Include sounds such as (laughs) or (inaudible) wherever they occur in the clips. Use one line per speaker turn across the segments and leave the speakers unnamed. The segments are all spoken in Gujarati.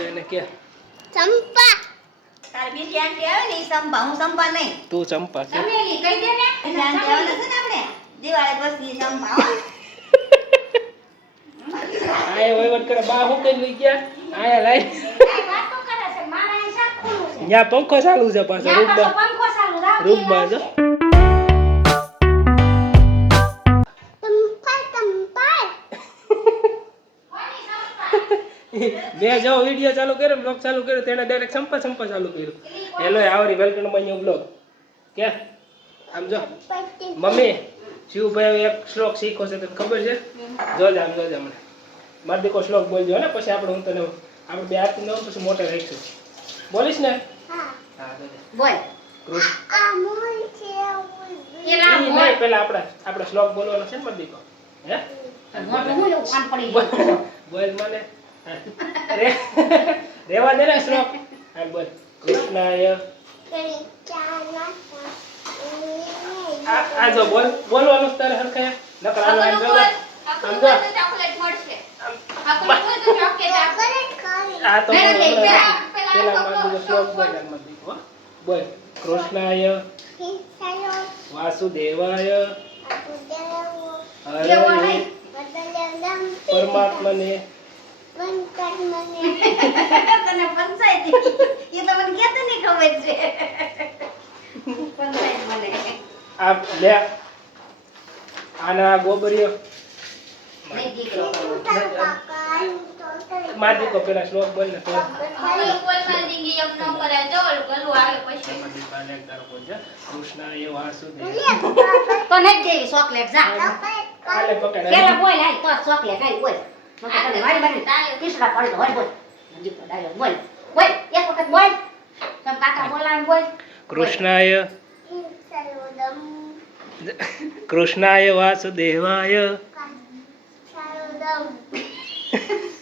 એને કે
ચંપા
તારી બીજી આંટી આવે ને ઈ સંપા હું સંપા નહીં
તું ચંપા કે
ચમેલી કહી દે ને એટલે આંટી આવવાના છે ને આપણે દિવાળી પછી સંપા હો.
આયા વહીવટ કરે બા હું કઈ લઈ ગયા આયા લાઈ
કાંઈ વાતો કરે છે મારા અહીં શાક ખુલ્લું છે
ત્યાં પંખો ચાલુ છે પાછો
ત્યાં પાછો
રૂમમાં
પંખો ચાલુ રાખ
રૂમમાં જો મેં જો વીડિયો ચાલુ કર્યો બ્લોગ ચાલુ કર્યો તેણે ડાયરેક્ટ સંપા સંપા ચાલુ કર્યું. હેલો આવરી વેલકમ માય ન્યુ બ્લોગ કે? આમ જો. મમ્મી શિવભાઈ એક શ્લોક શીખો છે તો ખબર છે? જોજે આમ જોજે મને મારે દીકો શ્લોક બોલજો ને? પછી આપણે હું તને આપણે બે આરતી નવ પછી મોટે રાખીશું. બોલીશ ને?
હા.
બોલ.
પેલા આપણે આપણે શ્લોક બોલવાનો છે ને મારો દીકો હે? બોલ મને. (laughs) રેવા દે ને શ્લોક. હા બોલ. કૃષ્ણાય. આ જો બોલ બોલવાનું તારે હરખે નકર આનો આમ જો આમ જો
ચોકલેટ મળશે.
આ તો
પેલા-
શ્લોક બોલ. બોલ. કૃષ્ણાય. વાસુદેવાય. હરે. પરમાત્મને.
તને પંચાયત એ તો મને કહેતો નહીં ખબર છે. પંચાયત મને.
આ લે. આના ગોબરિયો માર દીકો પેલા શ્લોક બોલ ને તો એમાં બોલ છે? કૃષ્ણાય વાસુદેવ
તો નહીં દેવી ચોકલેટ જા.
આલે પકડ
પેલા બોલ હાલ તો ચોકલેટ હાલ બોલ. નકર તને મારી મારી પીસડા પડી તો હોય બોલ દીકરો ડાયો બોલ બોલ એક વખત બોલ તમ કાકા બોલાવે બોલ
કૃષ્ણાય કૃષ્ણાય વાસુદેવાય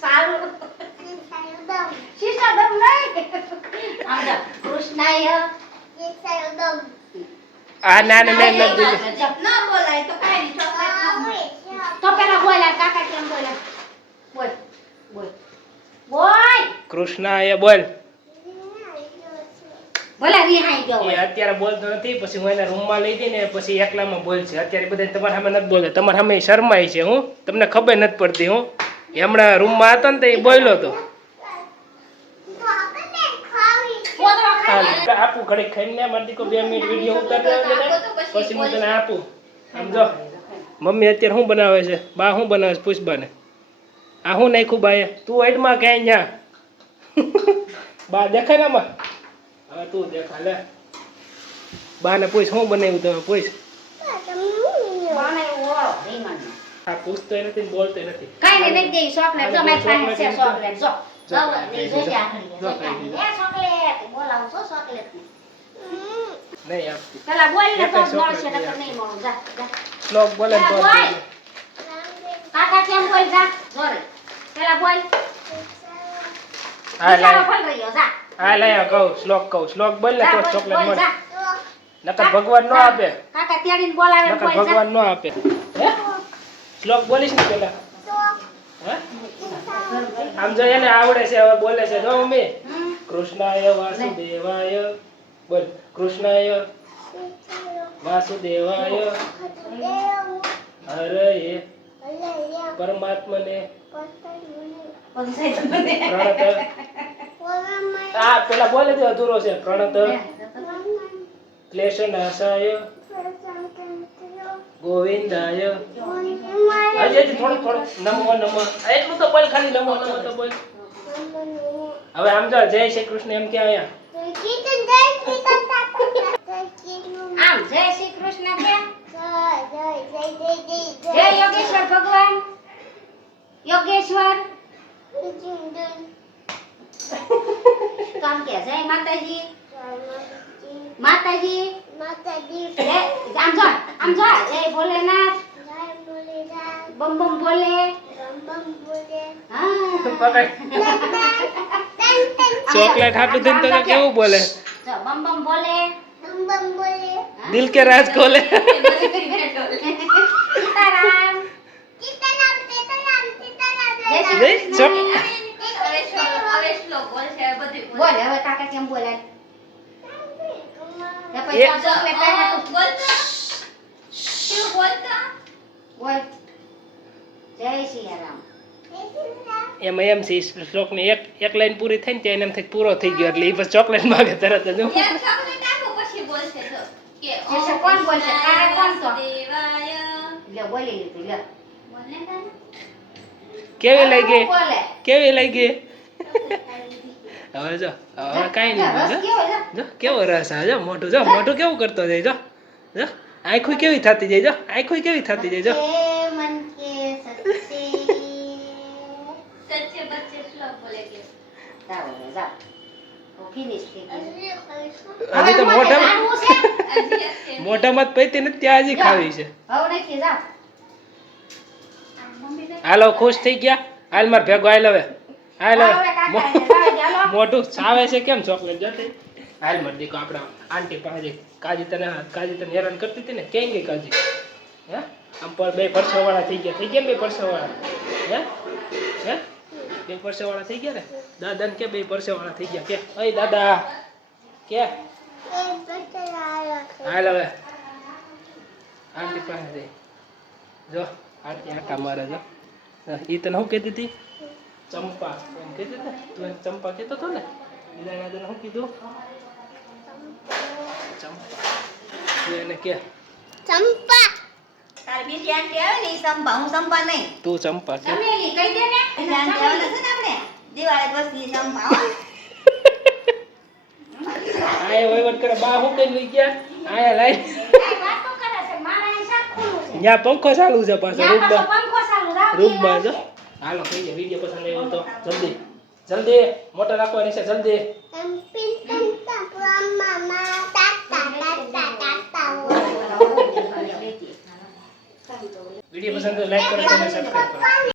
સારું નહીં આમ કૃષ્ણાય
આ ના
બોલાય તો કાઈ તો પેલા બોલા કાકા કેમ બોલ બોલ બોલ.
કૃષ્ણાય બોલ
બોલા રિહાઈ ગયો
એ અત્યારે બોલતો નથી પછી હું એના રૂમમાં લઈ જઈને પછી એકલામાં બોલશે. અત્યારે બધા તમારા સામે નથી બોલે તમારા સામે શરમાય છે હું તમને ખબર નથી પડતી હું હમણાં રૂમમાં હતો ને તો એ બોલ્યો હતો આપું ઘડીક ખાઈને મારી દીકરો બે મિનિટ વીડિયો ઉતારતો પછી હું તને આપું. સમજો મમ્મી અત્યારે શું બનાવે છે? બા શું બનાવે છે? પૂછ બાને આ શું નાખ્યું બાએ? તું એડમાં ક્યાંય ન્યા? બા દેખાય ને હવે તું દેખા લે. બાને પૂછ શું બનાવ્યું તમે પૂછ. પૂછતોય નથી ને નથી.
કાંઈ નહીં, દેવી ચોકલેટ જો પાસે છે ચોકલેટ જો. બોલ ને
ને
બોલ. જા. પેલા બોલ.
હા
બિચારો
લાય.
ફળ રહ્યો જા.
હા લાય કહું શ્લોક કહું. શ્લોક બોલ ને તો ચોકલેટ મળે. નકર ભગવાન નો આપે.
કાકા તેડીને બોલાવે
નકર ભગવાન નો આપે. હે? શ્લોક બોલીશ ને પેલા? આમ જો એને આવડે છે હવે બોલે છે. જો મમ્મી. કૃષ્ણાય વાસુદેવાય. બોલ. કૃષ્ણાય વાસુદેવાય. હરે પરમાત્મને.
પંચાયત મને.
પ્રણત આ પેલા બોલે તો અધૂરો છે. પ્રણત ક્લેશ નાશાય ગોવિંદાય. હજી હજી થોડું થોડું નમો નમો. એટલું તો બોલ ખાલી નમો નમો તો બોલ. હવે આમ જો જય શ્રી કૃષ્ણ એમ કે અહીંયા
આમ જય શ્રી કૃષ્ણ કે જય યોગેશ્વર ભગવાન. યોગેશ્વર. તો આમ કે જય માતાજી માતાજી જય આમ જો આમ જો જય ભોલેનાથ બમ બમ ભોલે હા
પકડ ચોકલેટ આપી દે તો કેવું બોલે
જો બમ બમ ભોલે
દિલ કે રાજ ખોલે
સીતારામ કેમ બોલાય ને
Mama.
પછી
એ-
આ ચોકલેટ કાઢ્યા તું. બોલ જય સિયારામ
એમાં એમ છે ઈ શ્લોકની એક એક લાઈન પૂરી થઈ ને ત્યાં એમ થઈ પૂરો થઈ ગયો એટલે એ પછી ચોકલેટ માંગે તરત જ
કોણ બોલશે કોણ તો લે બોલી લીધું લે
કેવી લાગી કેવી લાગી હવે જો હવે કાંઈ નહીં
લે
જો. કેવો રસ હા જો મોટું જો મોટું કેવું કરતો જાય જો. જો આંખું કેવી થતી જાય જો આંખું કેવી થતી જાય જો. હજી તો મોઢામાં મોઢામાં જ પૈતી નથી ત્યાં હજી ખાવી છે. હાલો ખુશ થઈ ગયા. હાલ માર ભેગો હાલ હવે. હાલ. મોટું ચાવે છે કેમ ચોકલેટ જતી? હાલ મત દીકો આપણા આંટી પાસે કાજી તને કાજી તને હેરાન કરતી હતી ને? કેમ ગઈ કાજી? હે? આમ પર બે પરસેવાળા થઈ ગયા. થઈ ગયા બે પરસેવાળા? હે? હે? બે પરસેવાળા થઈ ગયા ને? દાદા ને કે બે પરસેવાળા થઈ ગયા? કે? અય દાદા કે? હાલ હવે. આંટી પાસે. જો આંટી આટા મારે જો. એ તને શું કહેતી હતી? ચંપા. એમ કહેતી હતી ને? તું એને ચંપા કહેતો હતો ને બીજા તને શું કીધું? ચંપા. તું એને કે.
ચંપા.
તારી બીજી આંટી આવે ને ચંપા. હું સંપા નહીં.
તું ચંપા કે.
ચમેલી કહી દે ને.
બીજી આંટી આવે છે ને આપણે. દિવાળી પછી ઈ સંપા
આયા વહીવટ કરે. બા કઈ લઈ ગયા? આયા લાઈ.
કાંઈ
ત્યાં પંખો ચાલુ છે પાછો રૂમમાં.
પંખો ચાલુ રાખ
રૂમમાં જો. હાલો જાય વીડિયો પસંદ આવ્યો તો જલ્દી. જલ્દી મોટર રાખવાની છે જલ્દી. વીડિયો પસંદ લાઈક કરો ચેનલ કરો.